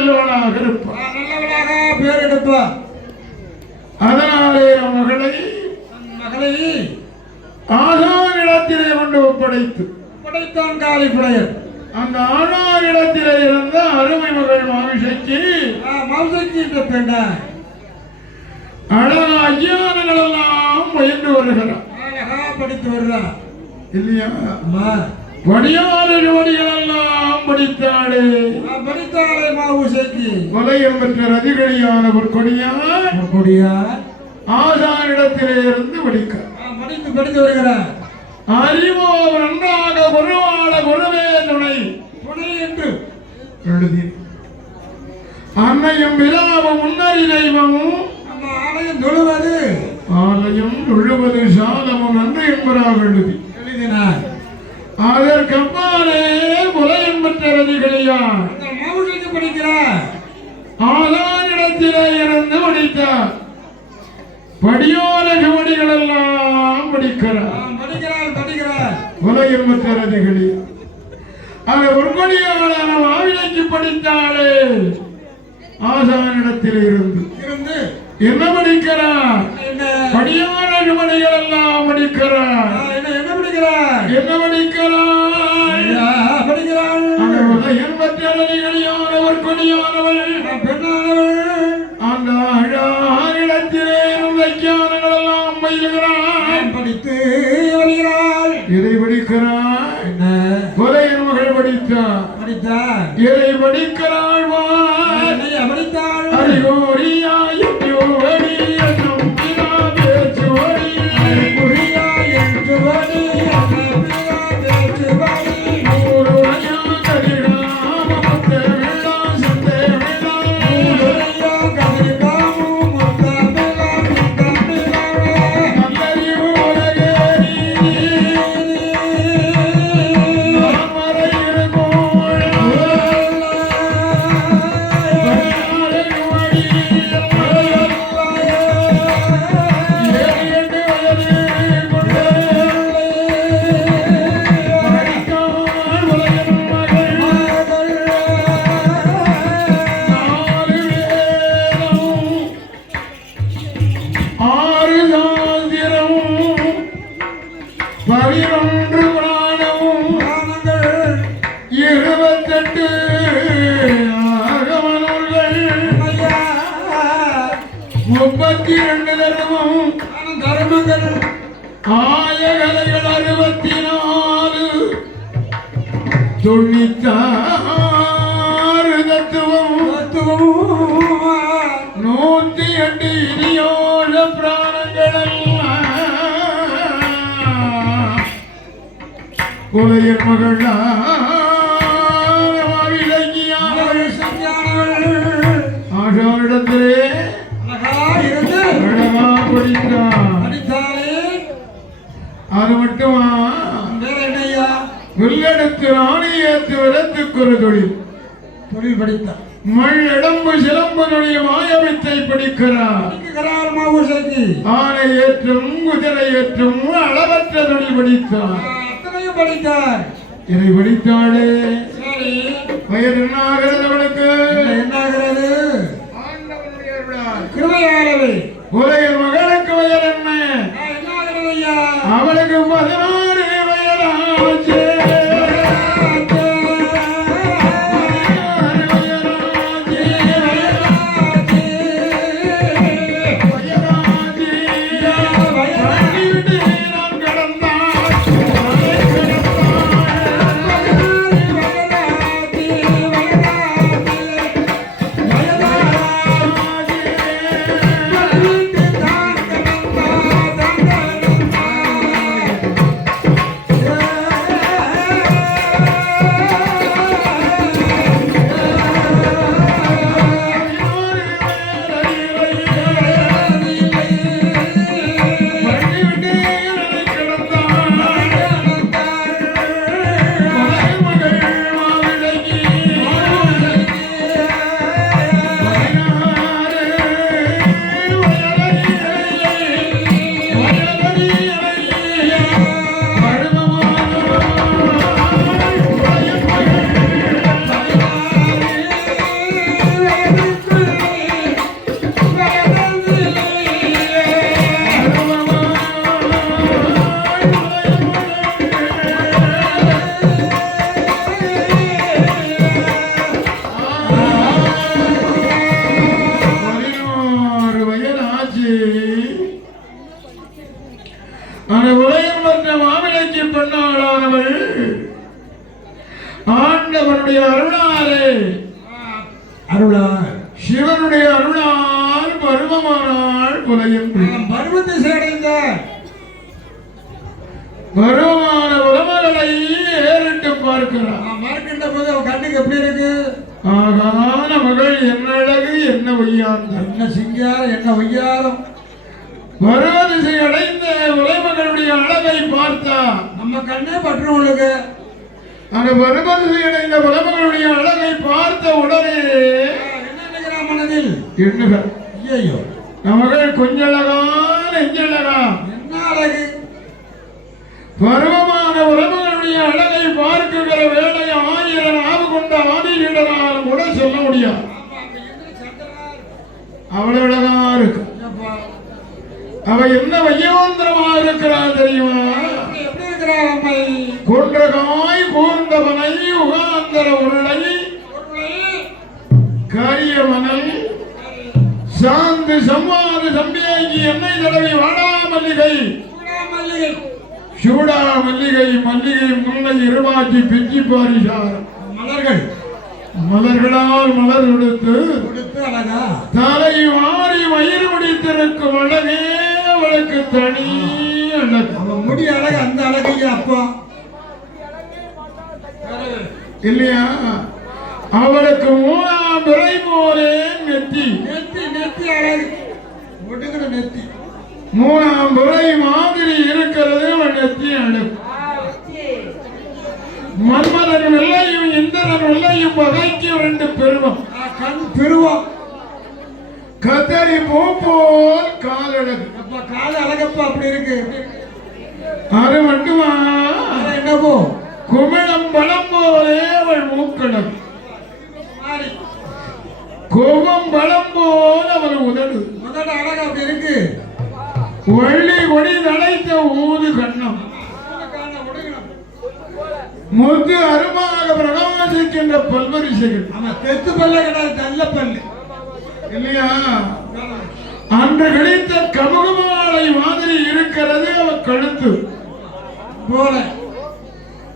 நல்லவனாக இருப்பான், நல்லவனாக பேர் எடுப்பான். அதனாலே மகளை ஆசானிடத்திலே கொண்டு ஒப்படைத்தான் காளிப்புடையன். அந்த ஆணாரிடத்திலே இருந்த அருமை மகள் மாமிசைக்கு பெண்ண அழகா அஜ்ஞானங்கள் எல்லாம் பயின்று வருகிறார், படித்து வர்றார் இல்லையா? படியாத ஜோடிகள் எல்லாம் படித்தாளே மாவுசைக்கு கொலையம் பெற்ற ரதிகளியான பொற்கொடியார் ஆசானிடத்திலே இருந்து படித்து வருகிறார். அறிவோ நன்றாக குருவாள குருவே துணை என்று எழுதி அன்னையும் விழாவும் முன்னறி தெய்வமும் ஆலயம் தொழுவது சாதமும் நன்று என்பதாக எழுதினார். அதற்கப்பாலே புலையம் பெற்ற ரதிகளியார் படிக்கிறார். ஆசானிடத்திலே இருந்து படித்தார். படியோர ஜோடிகள் எல்லாம் படிக்கிறார். உலகம் மற்ற ரதிகளில் அந்த பொற்கொடியாளான மாவிலைக்கு படித்தாளே ஆசானிடத்தில் இருந்து என்ன படிக்கிறார்? படியோர ஜோடிகள் எல்லாம் படிக்கிறார். என்ன படிக்கிறார்? உலகம் மற்ற ரதிகளியான பொற்கொடியானவள் அந்த அழானிடத்திலே விஞ்ஞானங்கள் எல்லாம் பயிலுகிறார், படித்து வருகிறாள். இதை படிக்கிறாள். கொலையின் மகள் படித்தார். இதை படிக்கிறாள். அறிகோரியாய் ஆயகலைகள் 64 96 தத்துவம் 108 இனியோட பிராணங்கள் கொலையர் மகள் ஆஷாரிடத்திலே அழகா படித்தார். அது மட்டுமா வில்லெடுத்து ராணி ஏற்று விரத்துக்கு ஒரு தொழில் படித்தார். மண்ணடம்பு சிலம்பு தொழில் மாயவித்தை படிக்கிறார். ஆனை ஏற்றும் குதிரை ஏற்றும் அளவற்ற தொழில் படித்தார். இதை படித்தாளே வயது என்ன ஆகிறது? அவளுக்கு என்ன ஆகிறது? கிருபையாளவே உலகின் மகளுக்கு வயது என்ன? அவளுக்கு 16 வயதாச்சு. அருளால் சிவனுடைய அருளால் பருவமானாள் புலையன்று. பருவ திசை அடைந்த பருவமான உலமகளை ஏறிட்டு பார்க்கிறார். மறக்கின்ற போது அவன் கண்ணுக்கு எப்படி இருக்கு? ஆகான மகள் என்ன அழகு என்ன வையாந்தம் என்ன சிங்காரம் என்ன ஒய்யாரம். பருவ திசை அடைந்த உலமகளுடைய அழகை பார்த்தா நம்ம கண்ணே பற்றுவங்களுக்கு. அந்த பருவ திசை அடைந்த உலமகளுடைய அழகை பார்த்த உடனே என்ன நினைக்கிறான் மனதில்? எண்ணுக ஐயோ நமகள் கொஞ்சழகா நெஞ்சழகா. என்ன அழகு! பருவமான உறவுகளுடைய அழகை பார்க்குகிற வேலை 1000 நாவு கொண்ட ஆதியிடனால் கூட சொல்ல முடியாது. அவ்வளவு அழகா இருக்கு. அவ என்ன வையவந்திரமா இருக்கிறார் தெரியுமா? எப்படி இருக்கிறார் அம்மை? கொன்றகாய் கூர்ந்தவனை உகாந்தர உருளை கரிய மணல் சாந்து சம்வாது சம்பியாகி எண்ணெய் தடவி வாடாமல்லிகை சூடா மல்லிகை மல்லிகை முல்லை இருவாச்சி பிஞ்சி பாரிசாரம் மலர்கள் மலர்களால் மலர் கொடுத்து அழகா தலை மாறி மயிர் முடித்திருக்கும் அழகே அவளுக்கு தனி அழகு. அவன் முடி அழகு அந்த அழகையா அப்பா இல்லையா? அவளுக்கு 3ஆம் பிறை போலே நெத்தி நெத்தி நெத்தி அழகு ஒடுங்கிற நெத்தி 3ஆம் பிறை மாதிரி இருக்கிறது அவள் நெத்தி அழகு. மன்மதன் வெள்ளையும் இந்திரன் வெள்ளையும் பகைக்கு 2 பெருவம் கண் பெருவம் கத்தரி பூ போல் காலழகு. அப்பா கால அழகப்பா அப்படி இருக்கு. அது மட்டுமா என்னவோ குமிழம் பழம் போலே அவள் மூக்கழகு. கோபம் பழம் போல அவள் உதடு முதல் அழகு அப்படி இருக்கு. வள்ளி கொடி நடைத்த ஊது கண்ணம் முத்து அருமாக பிரகாசிக்கின்ற பல்வரிசைகள். ஆமா தெத்து பல்ல கிடையாது நல்ல பல்லு இல்லையா? அன்று கிடைத்த கமுகமாலை மாதிரி இருக்கிறது அவ கழுத்து போல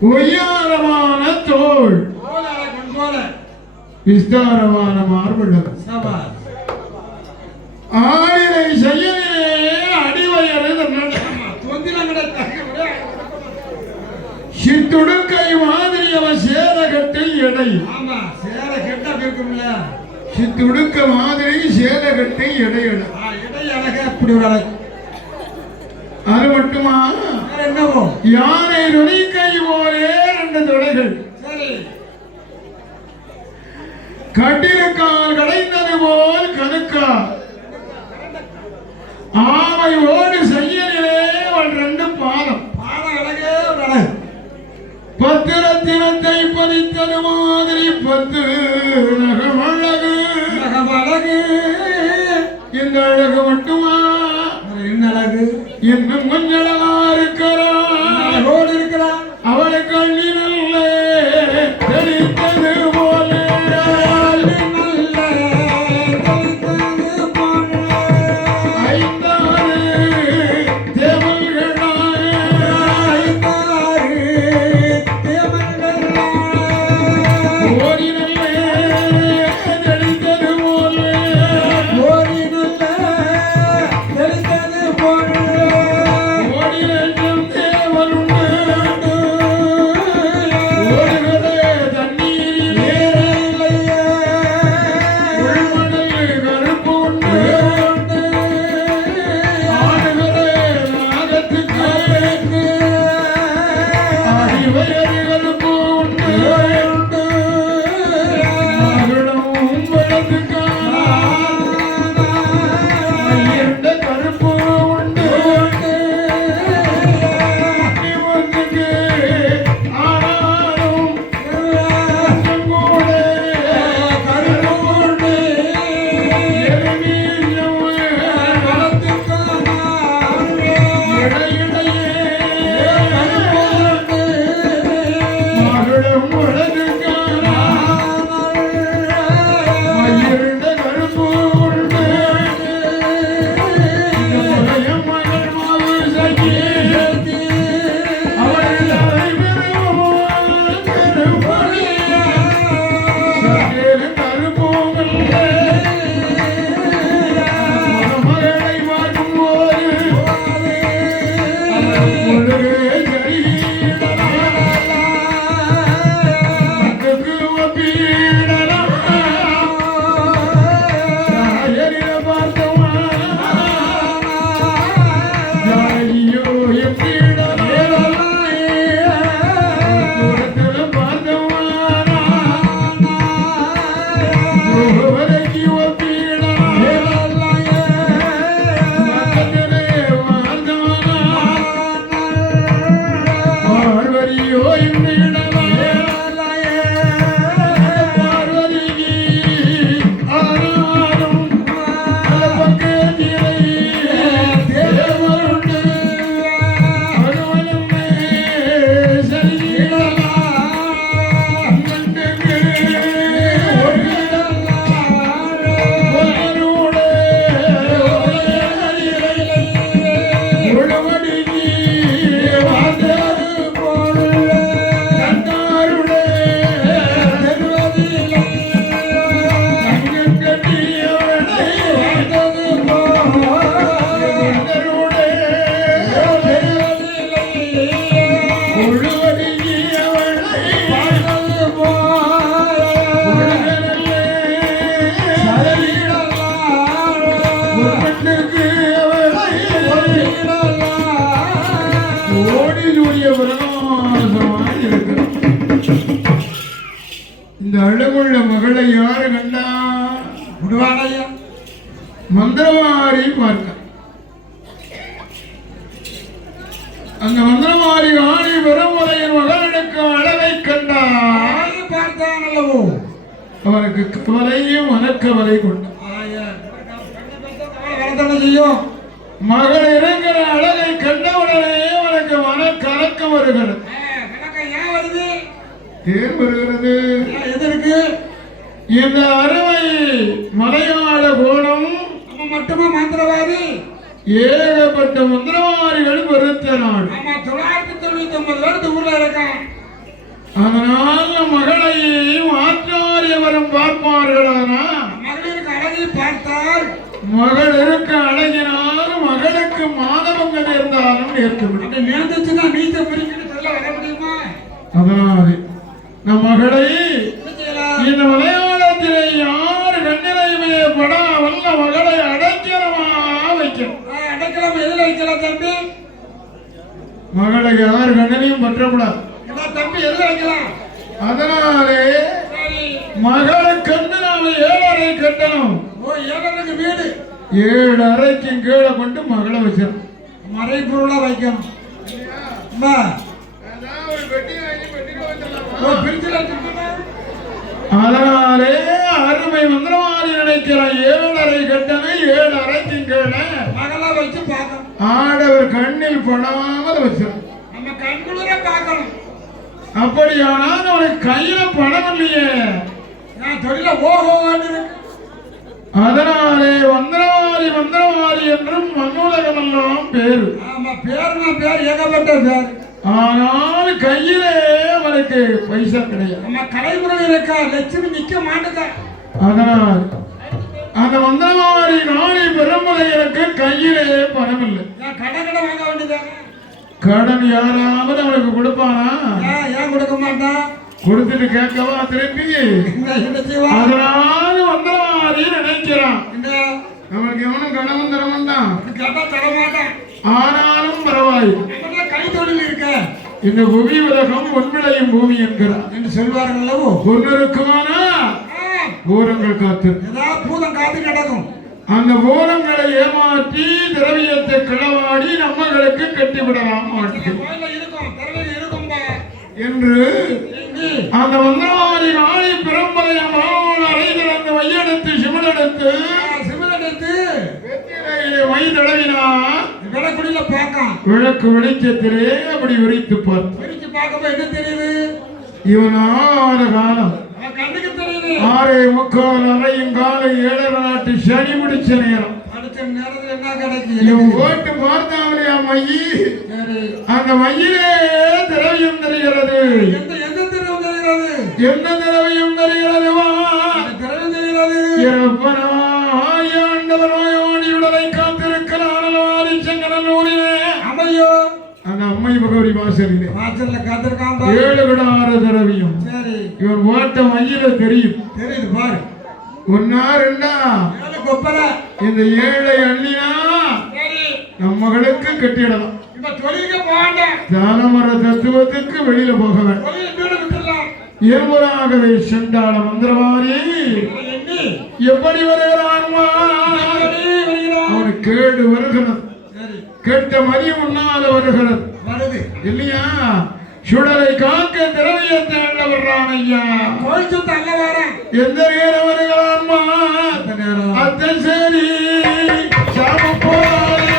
ஒய்யாரமான தோள் போல அழகு போல விஸ்தாரமான மார்புகள் சபா ஆயிரை செய்யலே அடிவயறு தொந்திலம் கிடையாது சித்துடுக்கை மாதிரி அவன் சேரகட்டில் எடை. ஆமா சேர கெட்டா இருக்கும்ல சித்துடுக்க மாதிரி சேரகட்டை எடையட இடை அழக அப்படி ஒரு அழகு. அது மட்டுமா என்னவோ யானை நுனிக்கை போலே 2 தொடைகள் சரி கட்டிருக்கால் கடைந்தது போல் கணுக்கா ஆமை ஓடு செய்யலே அவள் 2 பாதம் பாதம் அழகே ஒரு அழகு. பத்திரத்தினத்தை பதித்தது மாதிரி 10 நகம் அழகு. நகம் அழகு இந்த அழகு மட்டுமா என்ன அழகு? இன்னும் கொஞ்சம் அழகா இருக்கிறான். அழகோடு இருக்கிறான். அவளை கண்ணி நல்ல தெரித்தது போல ஒருவரைக்கு ஒத்திடலாம் மகத்திலே வாழ்ந்தவனா பார்வதியோ இன்றிடலாம் பார்வதிக்கு ஆனாலும் பக்கத்திலே தேவருண்டு அனுவனுமே சரியிடலாம் கண்டுக்கு ஒருவரோடு உழவடிக்கு வாழ்ந்தது போல கண்டாருடைய தெருவதிலே கண்கள் கட்டியவனை வாழ்ந்தது போல கண்டருடைய உழுவடியவனை வாழ்ந்தது போல உலகிலே உற்பத்திக்கு அவனை ஓடி சூரிய பிரகாசமாய் இருக்கிறார். இந்த அழகுள்ள மகளை யாரு கண்டா? விடுவானையா மந்திரவாரி பார்க்க அந்த மந்திரவாரி ஆணி பெருமுறையின் மகளிருக்கு அழகை கண்டார். பார்த்தான் அல்லவோ அவருக்கு கவலையும் மனக்கவலை கொண்டார். வரத்தானே செய்யும் மகள் இருக்கிற அழகை கண்டவுடனே அவனுக்கு மனக்கலக்கம் வருகிறது. கணக்கம் ஏன் வருது ஏன் வருகிறது? எதற்கு இந்த அருமை மலையாள கோணம் நம்ம மட்டுமா மந்திரவாதி ஏகப்பட்ட மந்திரவாதிகள் பெருத்த நாடு. ஆமா 999 வருது ஊர்ல இருக்கான் அதனால மகளை மாற்றாரியவரும் பார்ப்பார்களானா மகளிருக்கு அழகை பார்த்தால் மகள் இருக்க அழகினாலும் மகளுக்கு மாதவங்கள் இருந்தாலும் ஏற்கப்படும். அப்படி நேர்ந்துச்சுன்னா நீச்ச பிரிக்கிட்டு சொல்ல வர முடியுமா? அதனாலே நம் மகளை என்ன செய்யலாம்? இந்த மலையாளத்திலே யார் கண்ணிலையுமே படா வல்ல மகளை அடைக்கிறமா வைக்கணும். அடைக்கலாம் எதுல வைக்கலாம் தம்பி? மகளை யார் கண்ணனையும் பற்றக்கூடாது. என்ன தம்பி எதுல வைக்கலாம்? அதனாலே சரி மகளுக்கு நாம 7 அறை கட்டணும். ஓ ஏழருக்கு வீடு 7 அறைக்கும் கீழே கொண்டு மகளை வச்சிடும். மறை பொருளா வைக்கணும். அம்மா, ஓ பிரிச்சுல வச்சிருக்கீங்க. அதனாலே அருமை மந்திரவாதி நினைக்கிற 7 அறை கட்டணும். 7 அறைக்கும் கீழே மகளா வச்சு பார்க்கணும். ஆடவர் கண்ணில் படாமல் வச்சிடும். நம்ம கண்குளிர பார்க்கணும். அப்படியானால் அவனுக்கு கையில பணம் இல்லையே. நான் தொழில ஓஹோன்னு இருக்கு. அதனாலே மந்திரவாதி மந்திரவாதி என்றும் மன்னூலகம் எல்லாம் பேரு. ஆமா பேருனா பேர் ஏகப்பட்ட பேர். ஆனால் கையிலே அவனுக்கு பைசா கிடையாது. நம்ம கலைமுறை இருக்கா லட்சுமி நிக்க மாட்டேங்க. அதனால் அந்த மந்திரவாதி நாளை பெருமலைகளுக்கு கையிலே பணம் இல்லை. நான் கடை வாங்க வேண்டியதாங்க. கடன் யாராவது அவனுக்கு கொடுப்பானா? ஏன் கொடுக்க மாட்டான்? கொடுத்துட்டு கேட்கவா திருப்பி? என்ன செய்வான்? அதனால மந்திரவாதி நினைக்கிறான் என்ன நம்மளுக்கு எவனும் கணவன் தரவன் தான். கேட்டா தர மாட்டான். ஆனாலும் பரவாயில்லை, நம்மள கை தொழில் இருக்க இந்த புவி உலகம் பொன்விளையும் பூமி என்கிறார் என்று சொல்வார்கள் அல்லவோ. பொன்னிருக்குமானா பூரங்கள் காத்து ஏதாவது பூதம் காத்து கிடக்கும். அந்த பூரங்களை ஏமாற்றி திரவியத்தை களவாடி நம்மளுக்கு கட்டிவிடலாம் கோயில இருக்கும் திறமையில் இருக்கும்பா என்று அந்த மந்திரவாதி நாளை பெரும்பலைய அறைகள் அந்த மையெடுத்து சிவனெடுத்து சிவனெடுத்து மை தடவினா விளக்குடியில பார்க்கான். விளக்கு வெளிச்சத்திலே அப்படி விரித்து பார்த்து பிரிச்சு பார்க்கும்போது என்ன தெரியுது? இவன் 6 காலம் அவன் கண்ணுக்கு தெரியுது. 6:45 அறையும் காலை 7 நாட்டு சனி முடிச்ச நேரம். அடுத்த நேரத்துல என்ன கிடைக்கும்? இவன் ஓட்டு பார்த்தாமலையா மையி, சரி அந்த மையிலே திரவியம் தெரிகிறது. எந்த எந்த திறவு தெரிகிறது? எந்த திரவியம் தெரிகிறதுவா? திறவு தெரிகிறது. ஆண்டவராயோடியுடலை காத்திருக்கிறான் செங்கடலூரிலே அம்மையோ அந்த அம்மை பகவதி வாசலிலே வாசல்ல காத்திருக்கான். 7 விடாத திரவியம். சரி இவன் ஓட்ட மையில தெரியும். தெரியுது பாரு. 1 2 ஏழு கொப்பரை. இந்த 7 அள்ளினா சரி நம் மகளுக்கு கட்டிடலாம். இப்ப தொழிலுக்கு போகாண்டேன். தானமர தத்துவத்துக்கு வெளியில போக வேண்டும். தொழில் வீடு விட்டுடலாம். இயல்பராகவே சென்றால மந்திரவாதி எண்ணி எப்படி வருகிறான்மா அவனுக்கு கேடு வருகிறது சரி கெட்ட மதியம் முன்னால வருகிறது வருது இல்லையா சுடலை காக்க திரவியத்தை அள்ள வர்றான் ஐயா கோயில் சுத்த அல்ல வரேன் எந்த நேரம் வருகிறான்மா நேரம் அத்தை சரி சாம போறாரே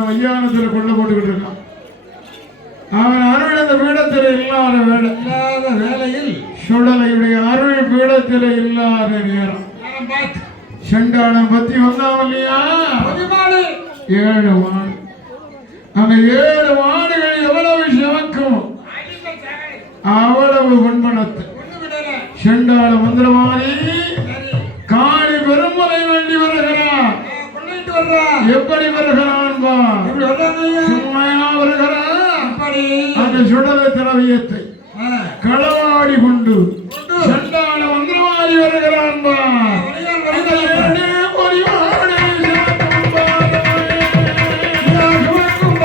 மையானத்தில் கொண்டு போட்டுக்கிட்டு இருக்கான் அவன் அருள் அந்த பீடத்தில் இல்லாத வேலை இல்லாத வேலையில் சுடலையுடைய அருள் பீடத்தில் இல்லாத நேரம் நான் பார்த்து செண்டாளம் பத்தி வந்தான் இல்லையா பதிமாடு 7 மாடு அந்த 7 மாடுகள் எவ்வளவு சிவக்கும் அவ்வளவு பொன்பணத்து ஒண்ணு விடல செண்டாள மந்திரமாரி சரி காளி பெருமலை வேண்டி வருகிறான் கொண்டுட்டு வர்றா எப்படி வருகிறான் பா இப்படி வர்றாங்க ஐயா சும்மையா வருகிறான் அப்படி அந்த சுடலை திரவியத்தை களவாடி கொண்டு செண்டாள மந்திரமாரி வருகிறான் பா அந்த ஏழு பொறிவாடு சிவக்கும் பாதமே. சிவக்கும்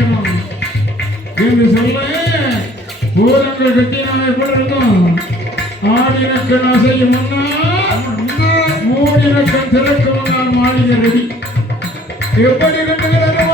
ஆயிரம் என்று சொல்ல பூரங்கள் கட்டினாலே கூட இருக்கும். ஆடினக்கு அசையும் முன்னால் மூடினக்கம் திறக்கும் முன்னால் மாளிகை ரெடி. எப்படி கட்டுகிறதா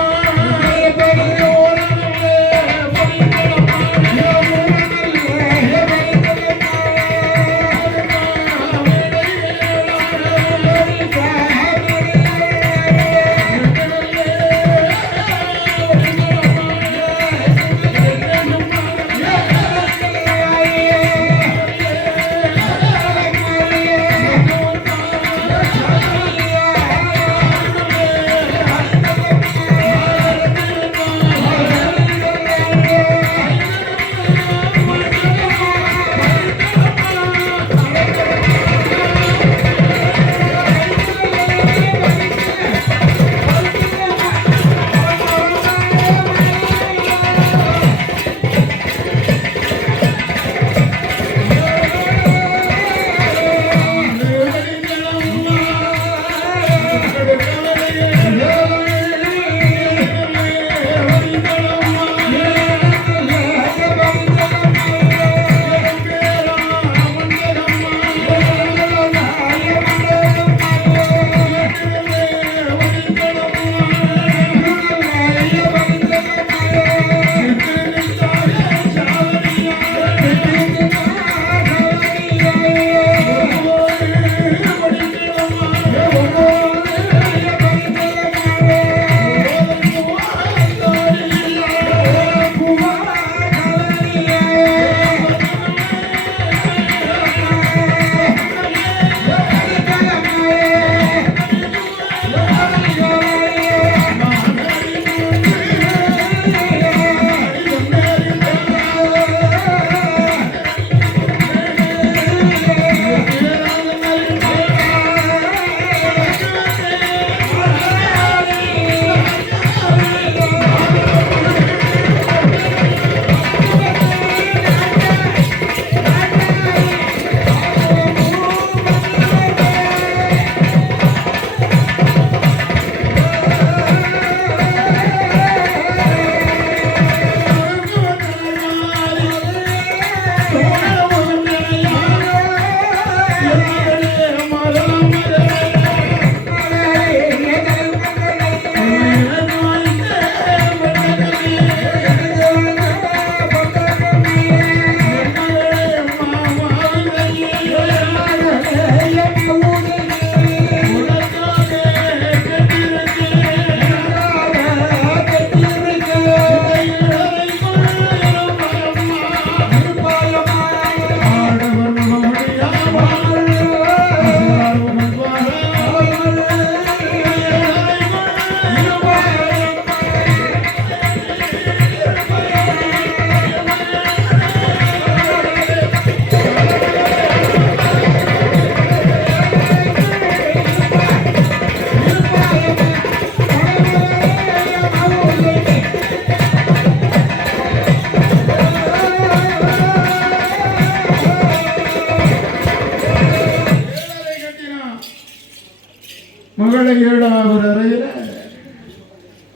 மகளை 7வது அறையில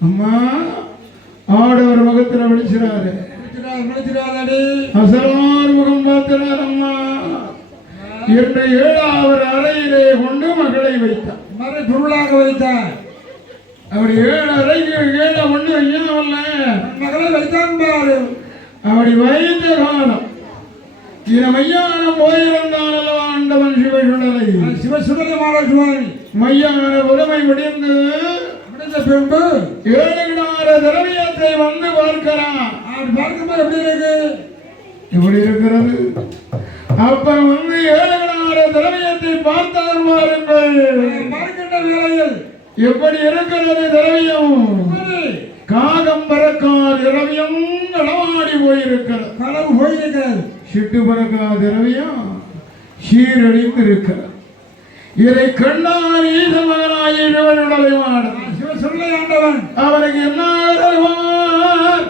அம்மா ஆடவர் முகத்தில் விழிச்சிறாரு. அசலார் முகம் பார்க்கிறார். அம்மா என்று 7வது அறையிலே கொண்டு மகளை வைத்தார். மறை பொருளாக வைத்தார். அப்படி 7 அறைக்கு 7 ஒண்ணு ஐயாவல்ல மகளை வைத்தான் பாரு. அப்படி வைத்த காலம் இந்த மையானம் போயிருந்தான் அல்லவா ஆண்டவன் சிவசுடலை. சிவசுடலை மாறாசுவாமி மையான புதுமை முடிந்து பின்பு 7 திரவியத்தை வந்து பார்க்கிறான். அப்படி பார்க்கும்போது எப்படி இருக்கு? இப்படி இருக்கிறது. அப்புறம் வந்து 7 திரவியத்தை பார்த்தார் பாருங்கள். பார்க்கின்ற வேளையில் எப்படி இருக்கிறது திரவியம்? காகம் பறக்காத திரவியம் களவாடி போயிருக்கிறது. களவு போயிருக்கிறது. சிட்டு பறக்காத திரவியம் சீரழிந்து இருக்கிறது. இதை கண்டார் ஈச மகனாய் சிவனுடைய மாடன் சிவ சொல்லை ஆண்டவன் அவனுக்கு என்ன